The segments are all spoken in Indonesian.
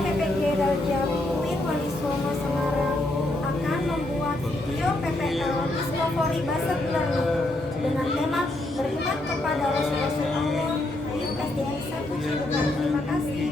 PPG Darjah UIN Wonosobo Semarang akan membuat video PPL Discovery Based Learning dengan tema beriman kepada Rasul-Rasul Allah di SDN 1 Cilegon. Terima kasih.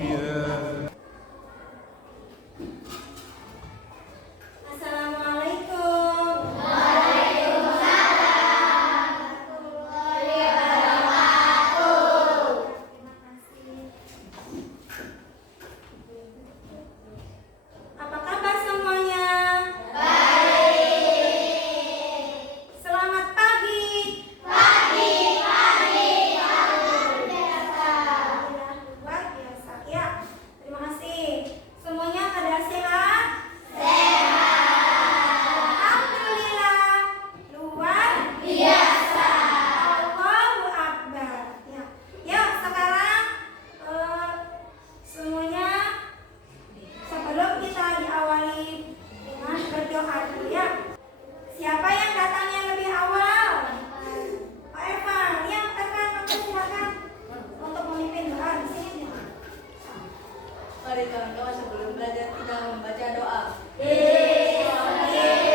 Siapa yang datangnya lebih awal? Pak Evan, yang tekan silakan untuk memimpin doa di sini. Mari kawan-kawan sebelum belajar kita membaca doa. Assalamualaikum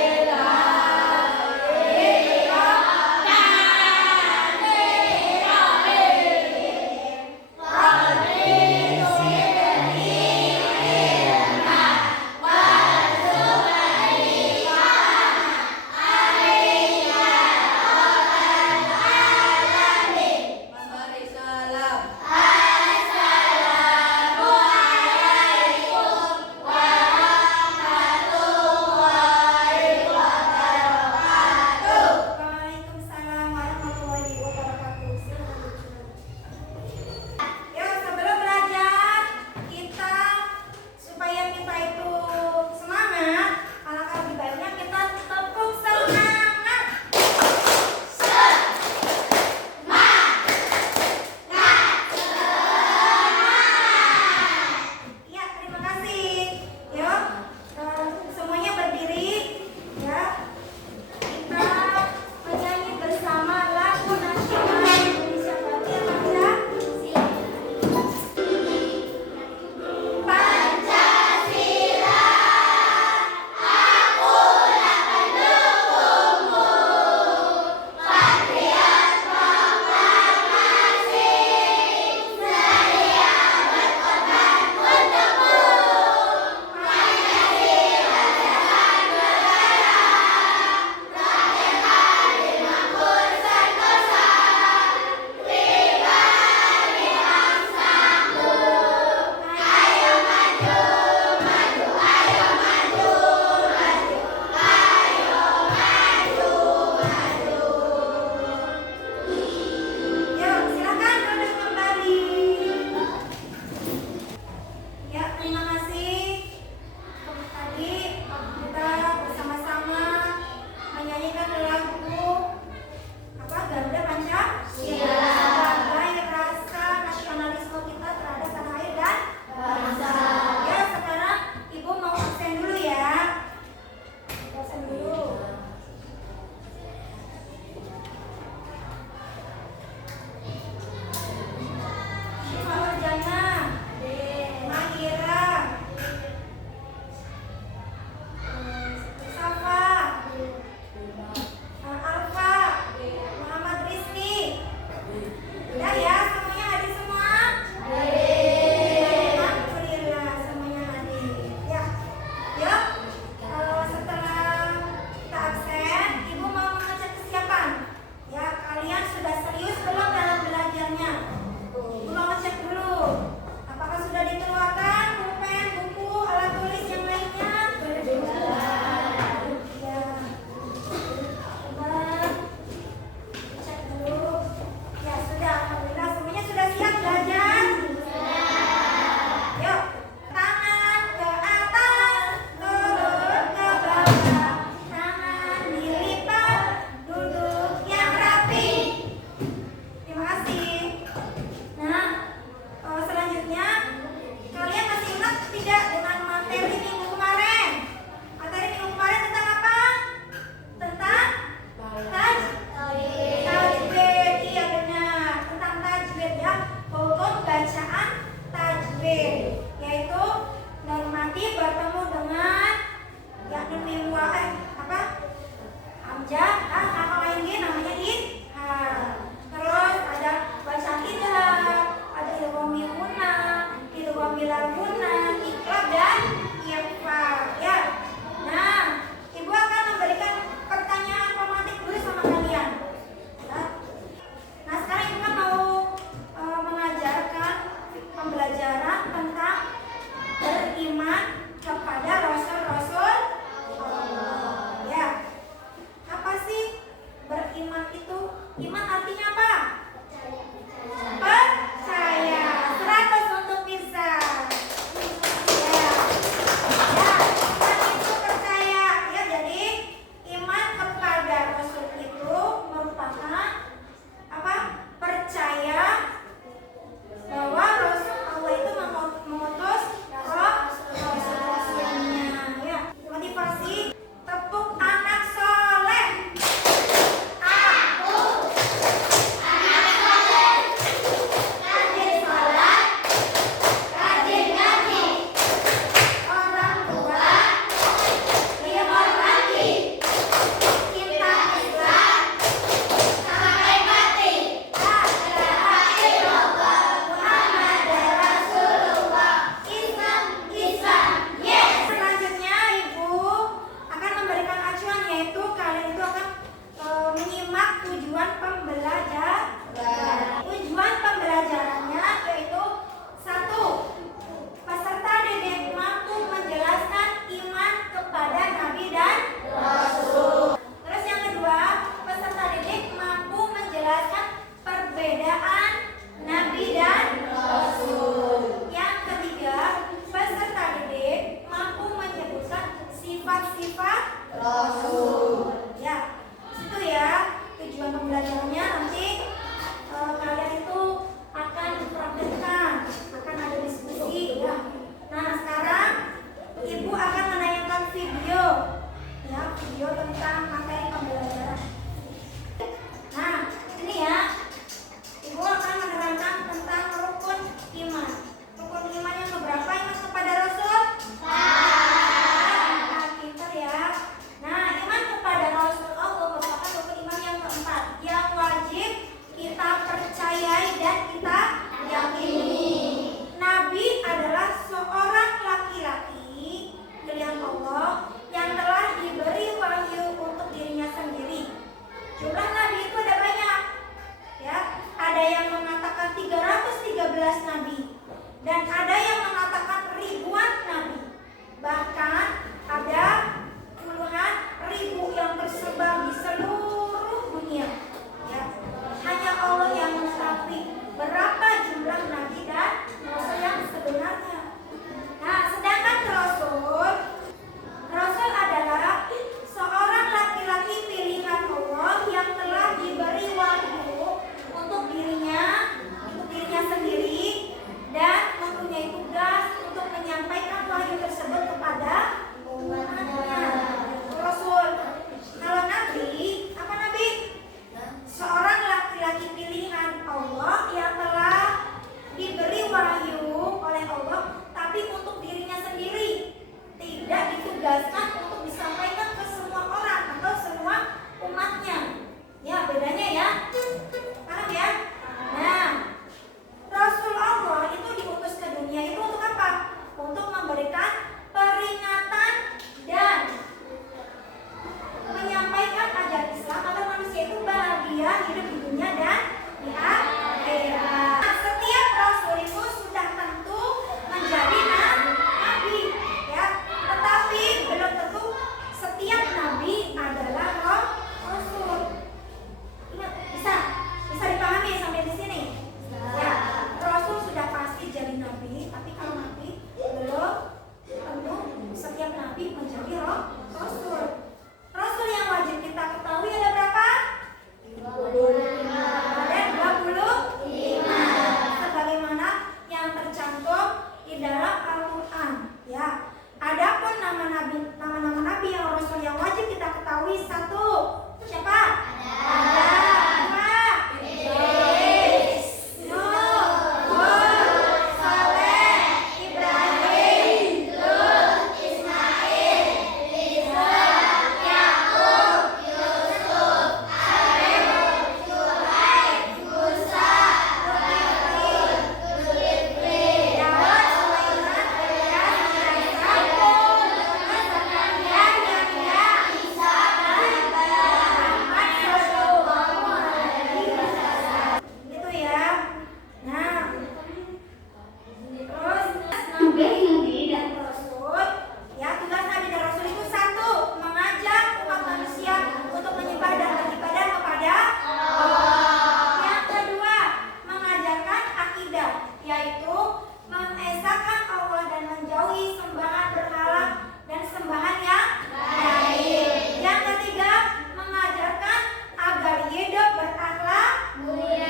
yaitu mengesahkan Allah dan menjauhi sembahan berhala dan sembahan yang lain. Yang ketiga, mengajarkan agar hidup berakhlak mulia.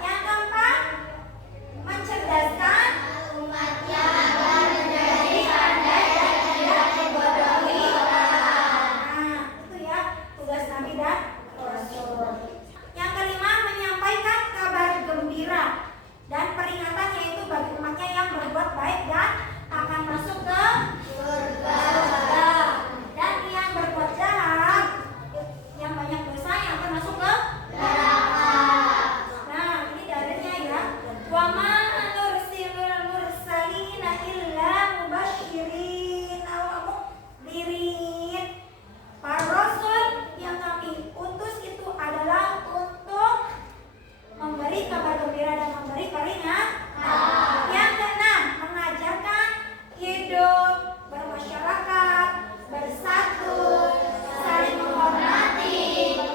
Yang keempat, mencerdaskan umatnya agar menjadi pandai dan tidak membodohi orang. Nah, itu ya tugas Nabi dan Rasul. Yang kelima, menyampaikan kabar gembira dan peringatan, yaitu bagi umatnya yang berbuat baik dan akan masuk ke surga. Dan yang berbuat jahat, yang banyak dosa, yang akan masuk ke neraka. Nah, ini dalilnya ya. Wa ma nursilul mursalina illa mubasysyirin aw mundhirin. Para rasul yang kami utus itu adalah untuk memberi kabar gembira dan memberi peringatan. Yang keenam, mengajarkan hidup bermasyarakat, bersatu, saling menghormati,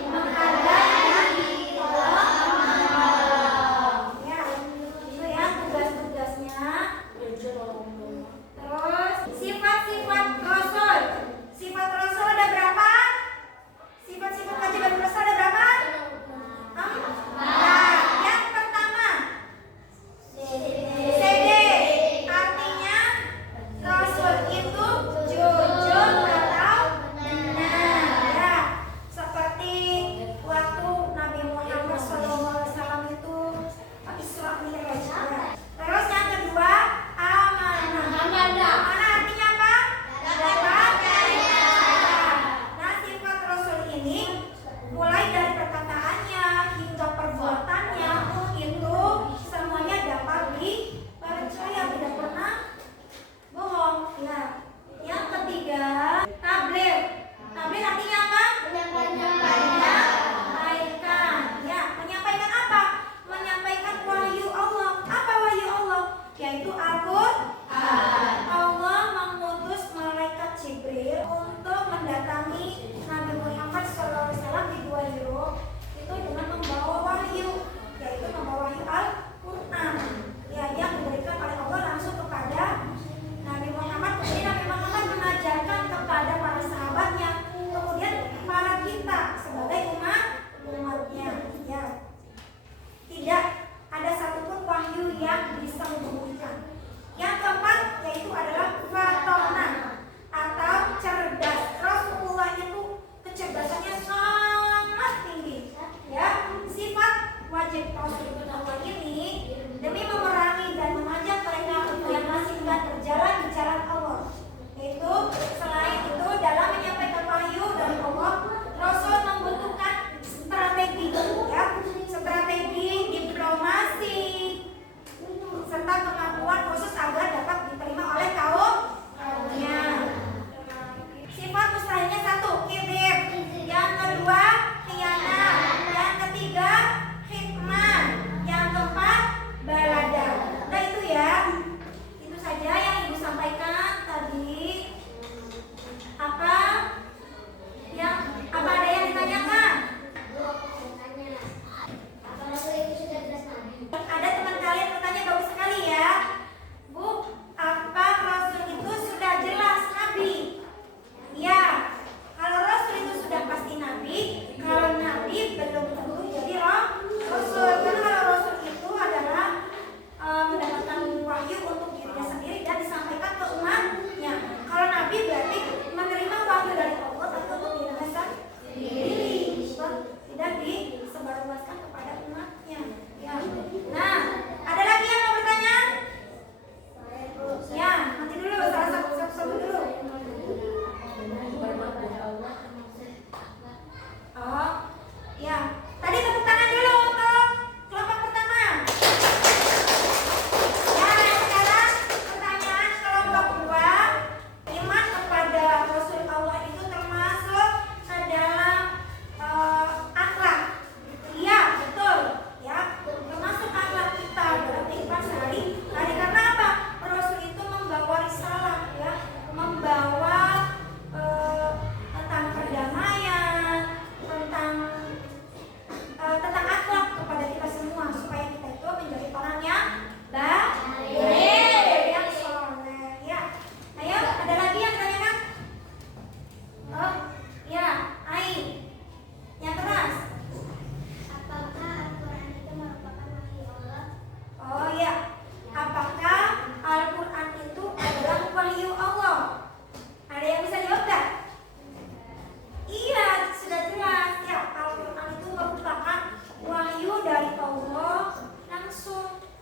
menghargai, dan tolong-menolong. Ya, itu ya tugas-tugasnya. Terus sifat-sifat Rasul. Sifat Rasul ada berapa? Sifat-sifat kewajiban Rasul ada berapa? Nah, yang pertama CD, artinya Rasul itu jujur atau benar, ya. Seperti waktu Nabi Muhammad SAW itu Isra Mi'raj. Terus yang kedua, amanah. Amanah artinya apa? Dapat percaya. Nah, sifat Rasul ini mulai dari perkataannya hingga perbuatannya itu semuanya dapat dipercaya, tidak pernah bohong. Ya. Yang ketiga, tabligh. Tabligh artinya apa? Menyampaikan. Ya, menyampaikan apa? Menyampaikan wahyu Allah. Apa wahyu Allah? Yaitu Al-Qur'an. Allah mengutus malaikat Jibril untuk mendatangi Nabi Muhammad SAW di Gua Hiro itu dengan membawa wahyu, yaitu membawa wahyu Al-Qur'an, ya, yang diberikan oleh Allah langsung kepada Nabi Muhammad. Kemudian Nabi Muhammad mengajarkan kepada para sahabatnya, kemudian para kita sebagai umatnya, ya. Tidak ada satupun wahyu yang bisa membuktikan. Yang keempat yaitu adalah fatona atau cerdas. Rasulullah itu kecerdasannya sangat tinggi. Ya, sifat wajib Rasulullah ini demi memerangi dan mengajak mereka untuk yang masih enggan berjalan di jalan Allah. Itu selain itu dalam menyampaikan wahyu dari Allah, Rasul membutuhkan strategi, ya, strategi diplomasi serta kemampuan khusus agar dapat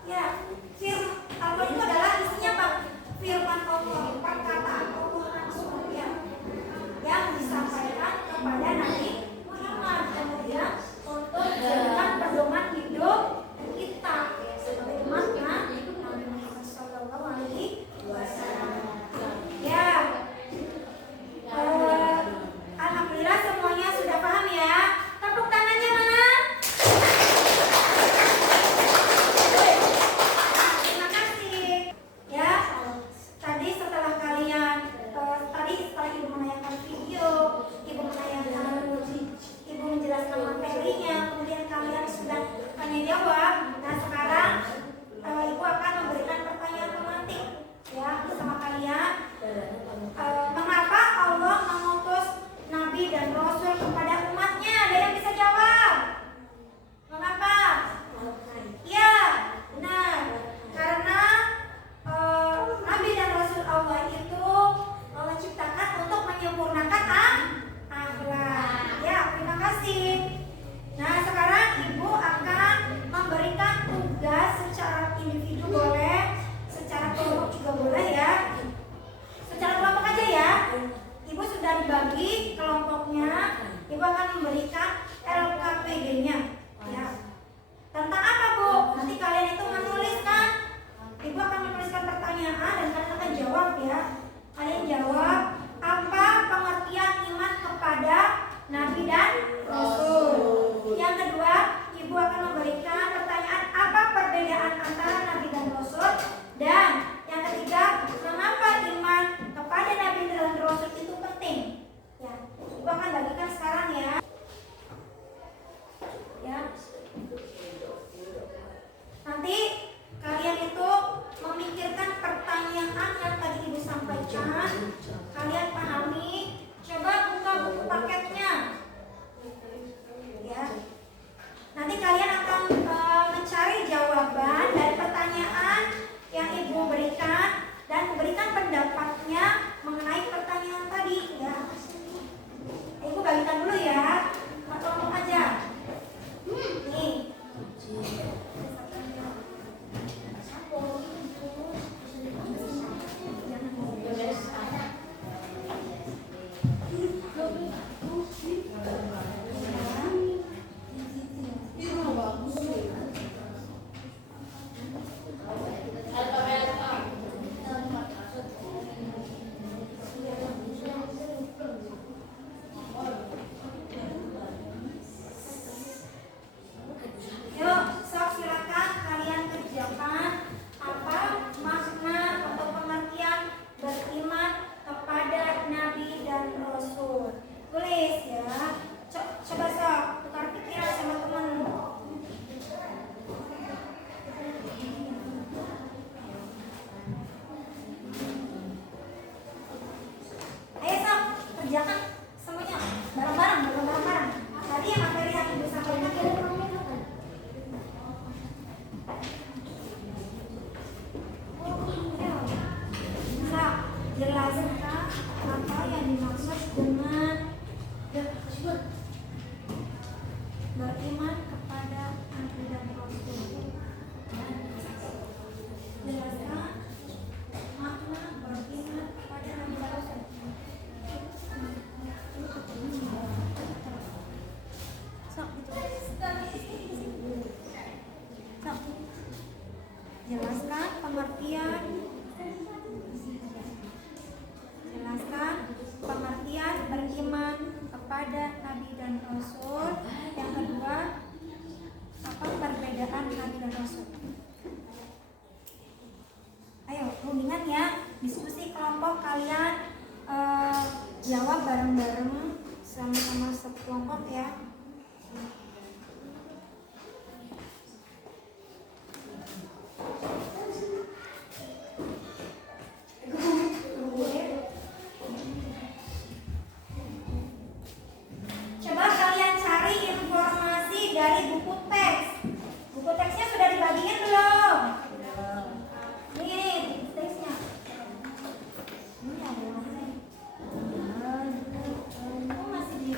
Ya, Al-Quran itu adalah isinya apa? Firman Allah, perkataan Allah langsung ya, yang disampaikan kepada Nabi Muhammad, kemudian untuk dijadikan pedoman hidup kita sebagai umatnya Nabi Muhammad Sallallahu Alaihi Wasallam. Ya, alhamdulillah semuanya sudah paham ya. Tepuk tangannya mana? Terima kasih. Ya, tadi setelah kalian setelah ibu menayangkan video, ibu menjelaskan materinya, kemudian kalian sudah tanya jawab. Nah sekarang ibu akan memberikan pertanyaan pemantik ya bersama kalian. Mengapa Allah mengutus Nabi dan Rasul kepada umatnya? Ada yang bisa jawab? Mengapa? Ya, benar. Karena Nabi dan Rasul Allah itu Allah ciptakan untuk menyempurnakan akhlak. Ya, terima kasih. Nah, sekarang ibu akan memberikan tugas secara individu boleh, secara kelompok juga boleh ya. Secara kelompok aja ya. Ibu sudah dibagi kelompoknya. Ibu akan memberikan LKPD-nya. Ya. Tentang apa Bu? Nanti kalian itu menuliskan. Ibu akan menuliskan pertanyaan dan kalian akan jawab ya. Kalian jawab apa pengertian iman kepada Nabi dan Rasul. Yang kedua, ibu akan memberikan pertanyaan apa perbedaan antara Nabi dan Rasul. Dan yang ketiga, mengapa iman kepada Nabi dan Rasul itu penting. Ya, ibu akan bagikan sekarang ya. Ya. Nanti kalian itu memikirkan pertanyaan yang tadi ibu sampaikan. Kalian pahami. Coba buka buku paketnya. Ya. Nanti kalian akan mencari jawaban dari pertanyaan yang ibu berikan dan memberikan pendapatnya mengenai pertanyaan tadi. Ya. Ibu bagikan dulu ya. Ngomong aja. Nih. Yuk, sok silakan kalian kerjakan apa makna atau pengertian beriman kepada Nabi dan Rasul. Tulis ya. Coba sok tukar pikiran sama teman. Ayo sok kerjakan semuanya bareng-bareng. Tadi yang materi yang ibu sampaikan. Jelaskan apa yang dimaksud dengan beriman kepada Nabi dan Rasul. Jelaskan makna beriman kepada Nabi dan Rasul. Jelaskan pengertian beriman kepada Nabi dan Rasul. Yang kedua, apa perbedaan Nabi dan Rasul? Ayo, rundingan ya, diskusi kelompok kalian jawab bareng-bareng sama-sama sekelompok ya. Coba kalian cari informasi dari buku teks. Buku teksnya sudah dibagiin belum? Nih, teksnya. Ini ada masih. Oh, masih di.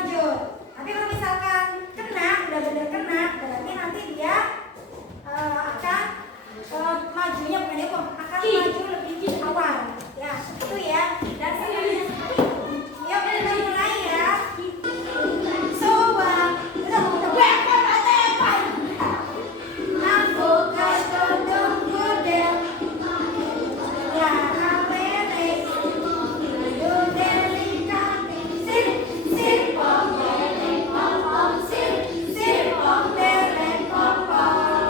lanjut. Tapi kalau misalkan kena, udah bener kena, berarti nanti dia akan majunya bukan dia akan maju lebih awal. Ya, itu ya. Dan sebenarnya seperti itu. Yuk kita mulai ya. Soba, udah aku kasih tunggu deh. Ya, apa nih? Ayo delikat, sip sip pom deleng pom pom sip sip pom deleng pom pom.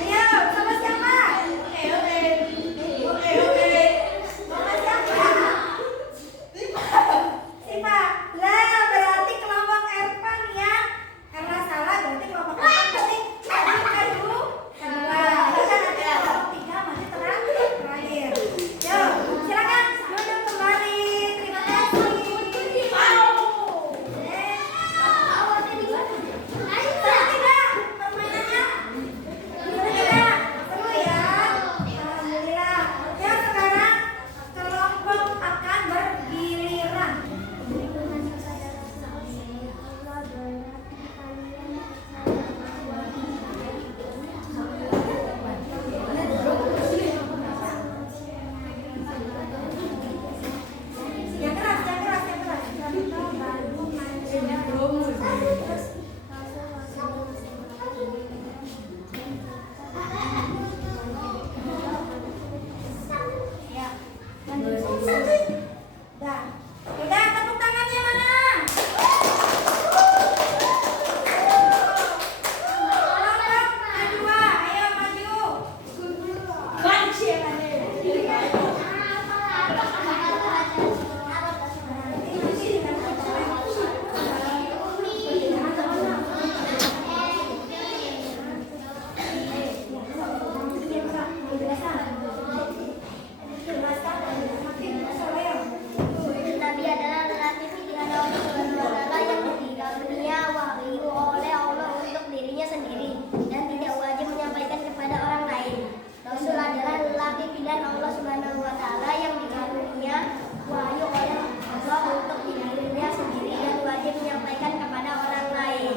Ayo, sama siapa? Sama siapa? Siapa? Lah, berarti kelompok Erpan ya. Karena salah berarti kelompok Erpan berarti maju kedua. Kita nanti kelompok 3 maju terakhir. Yuk, silakan duduk kembali. Terima kasih. Seru tidak permainannya? Tidak? Seru ya? Alhamdulillah. Ya, sekarang kelompok akan bergiliran. Yang keras, yang keras, yang keras. Ya. Dah. Udah, tepuk tangannya mana? Kelompok kedua, ayo maju. Nabi adalah lelaki pilihan Allah Subhanahu wa Ta'ala yang meninggal dunia wahyu oleh Allah untuk dirinya sendiri dan tidak wajib menyampaikan kepada orang lain. Rasul adalah lelaki pilihan Allah Subhanahu wa Ta'ala yang meninggal dunia wahyu oleh Allah untuk dirinya sendiri dan wajib menyampaikan kepada orang lain.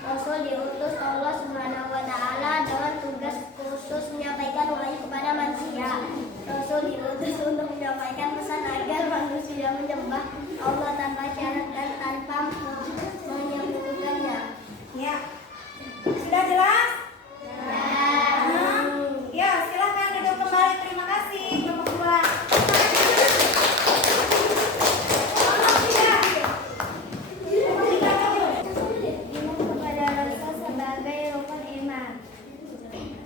Rasul diutus Allah Subhanahu wa Ta'ala dengan tugas khusus menyampaikan wahyu kepada manusia. Rasul diutus untuk menyampaikan pesan agar manusia menyembah Allah tanpa syarat dan tanpa menyebutkannya. Ya. Sudah jelas? Ya, silakan duduk kembali. Terima kasih. Kelompok dua. Kelompok tiga. Kelompok tiga maju. Iman kepada Rasul sebagai rukun iman.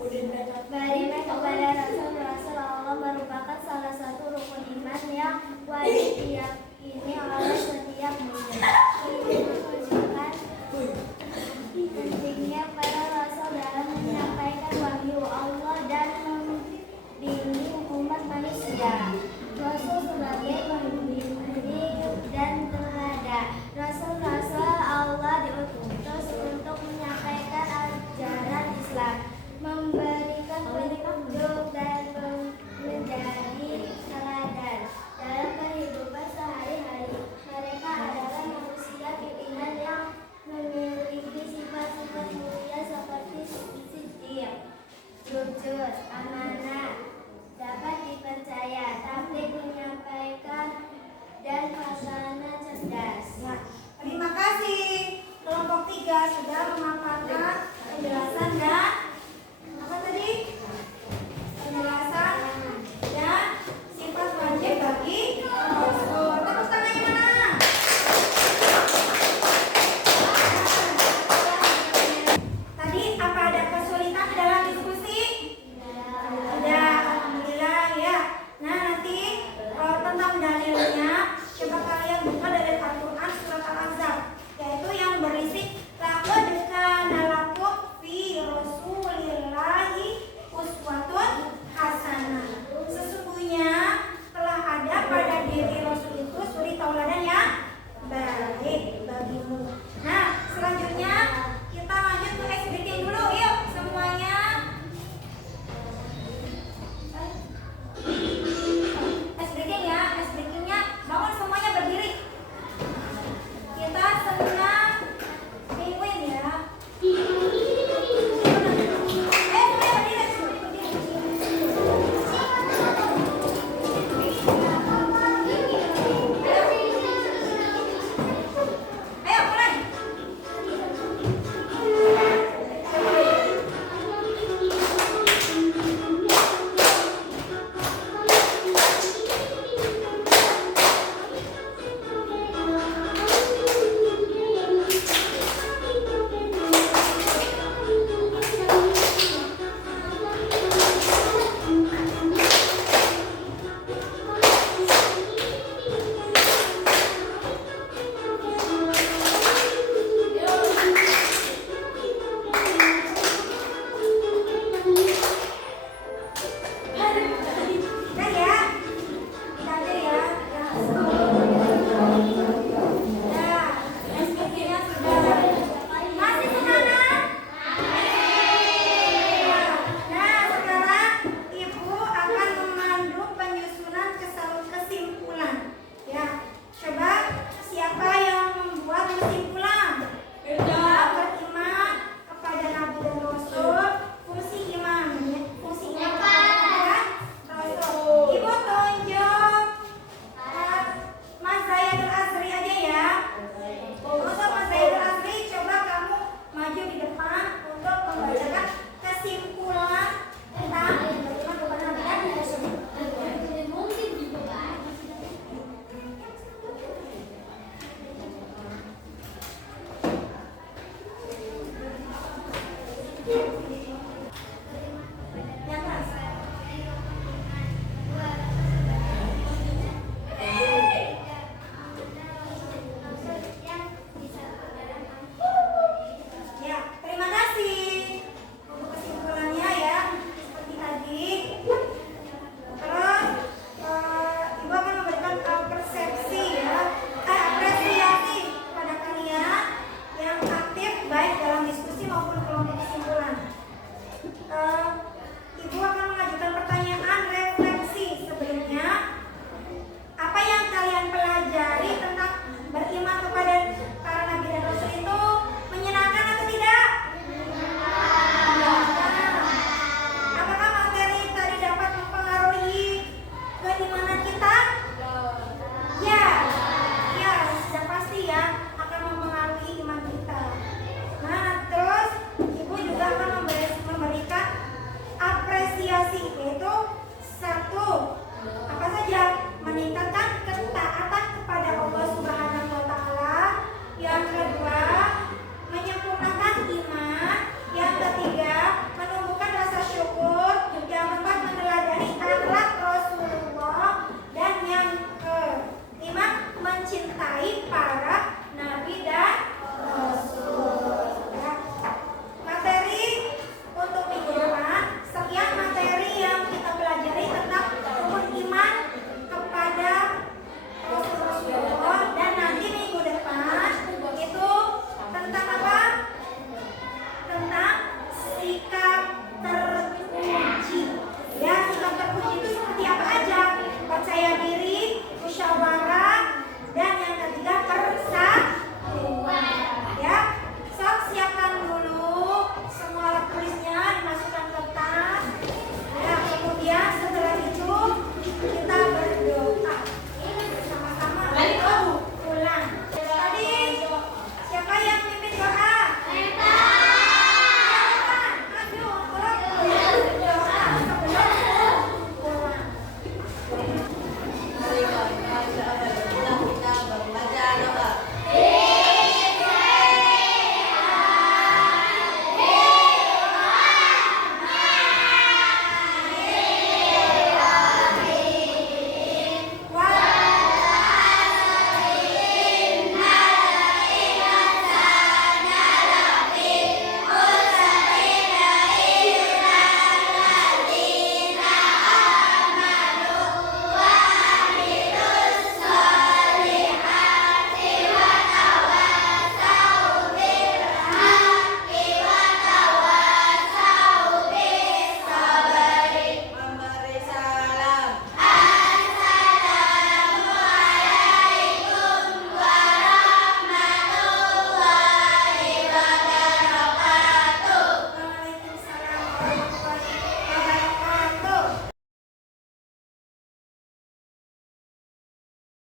Beriman kepada Rasul Allah merupakan salah satu rukun iman yang wajib diyakini oleh setiap muslim. Ini menunjukkan pentingnya para Rasul dalam menyampaikan wahyu Allah dan membimbing umat manusia. Rasul sebagai pembimbing dan teladan. Rasul-rasul Allah diutus untuk menyampaikan ajaran Islam, memberikan petunjuk dan menjadi teladan dalam kehidupan sehari-hari. Mereka adalah manusia pilihan yang memiliki sifat-sifat mulia seperti siddiq, jujur, amanah, dapat dipercaya, tampil menyampaikan, dan pasangan cerdas. Ya. Terima kasih. Kelompok 3 sudah memaparkan penjelasan dan apa tadi? Penjelasan dan sifat wajib bagi Rasul. Tepuk tangannya mana? Tadi apa ada kesulitan dalam diskusi? Ada, alhamdulillah ya. Nah, nanti tentang dalilnya coba kalian buka dari Al-Quran surat Al-Ahzab, yaitu yang berisi laqad kana lakum fi tenang.